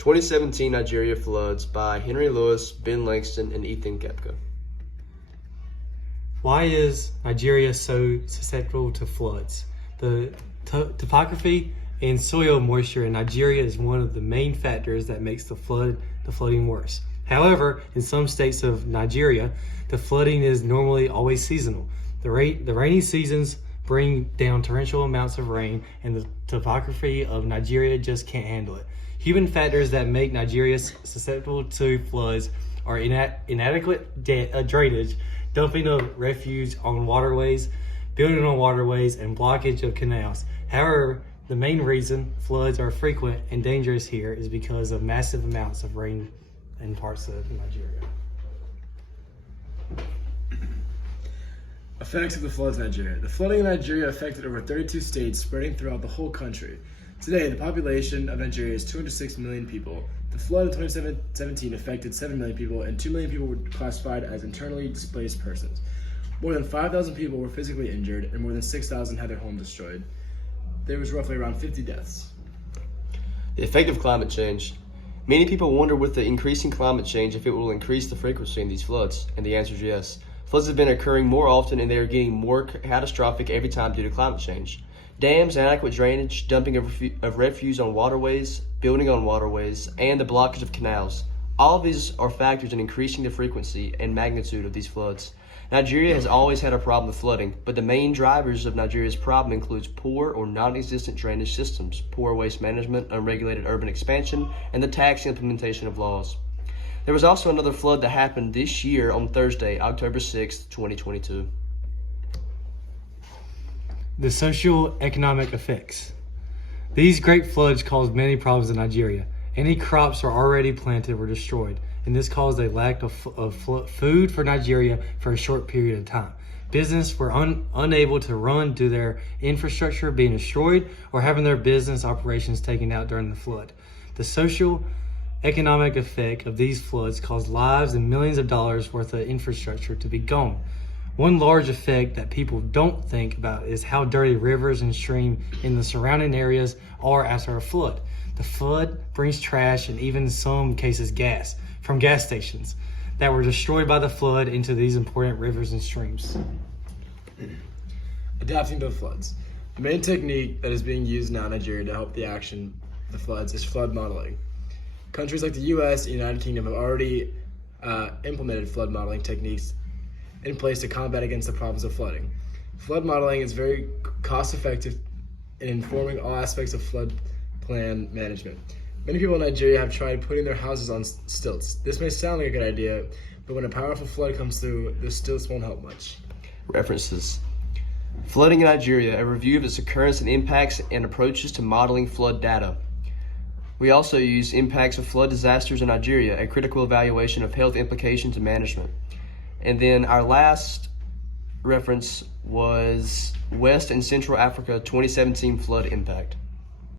2017 Nigeria floods by Henry Lewis, Ben Langston, and Ethan Kepka. Why is Nigeria so susceptible to floods? The topography and soil moisture in Nigeria is one of the main factors that makes the flooding worse. However, in some states of Nigeria, the flooding is normally always seasonal. The rainy seasons bring down torrential amounts of rain, and the topography of Nigeria just can't handle it. Human factors that make Nigeria susceptible to floods are inadequate drainage, dumping of refuse on waterways, building on waterways, and blockage of canals. However, the main reason floods are frequent and dangerous here is because of massive amounts of rain in parts of Nigeria. Effects of the floods in Nigeria. The flooding in Nigeria affected over 32 states, spreading throughout the whole country. Today, the population of Nigeria is 206 million people. The flood in 2017 affected 7 million people, and 2 million people were classified as internally displaced persons. More than 5,000 people were physically injured, and more than 6,000 had their home destroyed. There was roughly around 50 deaths. The effect of climate change. Many people wonder with the increasing climate change if it will increase the frequency in these floods, and the answer is yes. Floods have been occurring more often, and they are getting more catastrophic every time due to climate change. Dams, inadequate drainage, dumping of refuse on waterways, building on waterways, and the blockage of canals. All of these are factors in increasing the frequency and magnitude of these floods. Nigeria has always had a problem with flooding, but the main drivers of Nigeria's problem includes poor or non-existent drainage systems, poor waste management, unregulated urban expansion, and the tax implementation of laws. There was also another flood that happened this year on Thursday, October 6th, 2022. The social-economic effects. These great floods caused many problems in Nigeria. Any crops are already planted were destroyed, and this caused a lack of food for Nigeria for a short period of time. Businesses were unable to run due to their infrastructure being destroyed or having their business operations taken out during the flood. The social-economic effect of these floods caused lives and millions of dollars worth of infrastructure to be gone. One large effect that people don't think about is how dirty rivers and streams in the surrounding areas are after a flood. The flood brings trash and even in some cases gas from gas stations that were destroyed by the flood into these important rivers and streams. Adapting to the floods. The main technique that is being used now in Nigeria to help the action of the floods is flood modeling. Countries like the US and United Kingdom have already implemented flood modeling techniques in place to combat against the problems of flooding. Flood modeling is very cost-effective in informing all aspects of flood plan management. Many people in Nigeria have tried putting their houses on stilts. This may sound like a good idea, but when a powerful flood comes through, the stilts won't help much. References. Flooding in Nigeria, a review of its occurrence and impacts and approaches to modeling flood data. We also use impacts of flood disasters in Nigeria, a critical evaluation of health implications and management. And then our last reference was West and Central Africa 2017 flood impact.